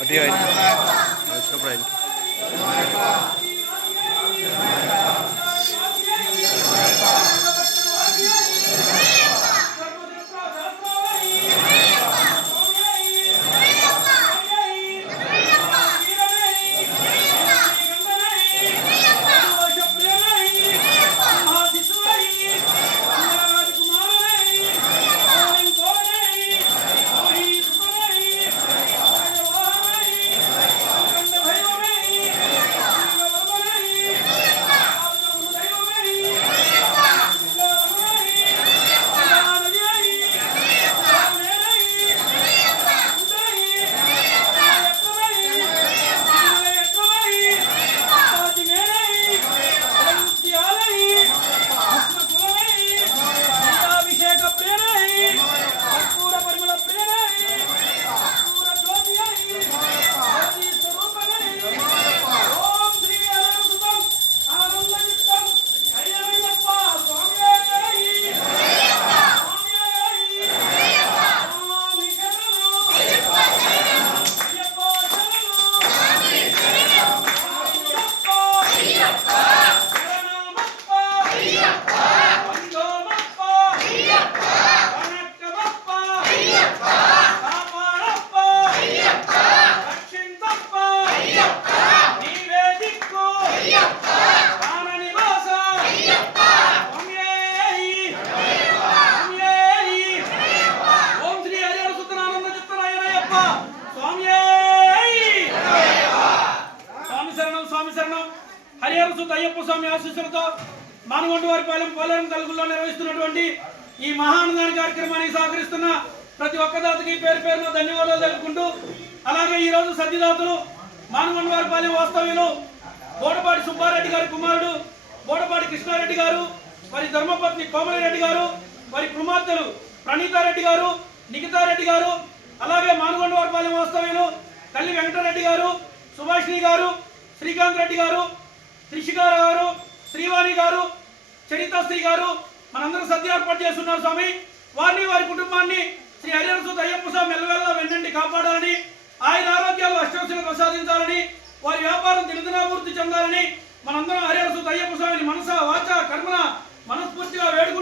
అటు వచ్చినప్పుడు ఆయనకి హరిహరసుత అయ్యప్ప స్వామి ఆశీస్సులతో మానగొండవారిపాలెం పోలవరం తలుగుల్లో నిర్వహిస్తున్నటువంటి ఈ మహానందాని కార్యక్రమానికి సహకరిస్తున్న ప్రతి ఒక్కదాతకి పేరు పేరున ధన్యవాదాలు తెలుపుకుంటూ, అలాగే ఈ రోజు సద్యదాతలు మానగొండవారిపాలెం వాస్తవ్యులు బోడపాటి సుబ్బారెడ్డి గారి కుమారుడు బోడపాటి కృష్ణారెడ్డి గారు, వారి ధర్మపత్ని కోమలిరెడ్డి గారు, వారి కుమార్తెలు ప్రణీతారెడ్డి గారు, నిఖితారెడ్డి గారు, అలాగే మానగొండవారిపాలెం వాస్తవ్యులు తల్లి వెంకటరెడ్డి గారు, సుభాషిణి గారు, శ్రీకాంత్ రెడ్డి గారు, త్రిషికార గారు, శ్రీవాణి గారు, చరితాశ్రీ గారు మనందరూ సద్య ఏర్పాటు చేస్తున్నారు స్వామి. వారిని వారి కుటుంబాన్ని శ్రీ హరిహరసుత అయ్యప్ప స్వామి ఎల్లవెల్ల వెన్నంటి కాపాడాలని, ఆయన ఆరోగ్యాలు అష్టౌషధులు ప్రసాదించాలని, వారి వ్యాపారం దినదినాభివృద్ధి చెందాలని మనందరం హరిహరసుత అయ్యప్ప స్వామిని మనస వాచ కర్మన మనస్ఫూర్తిగా వేడుకు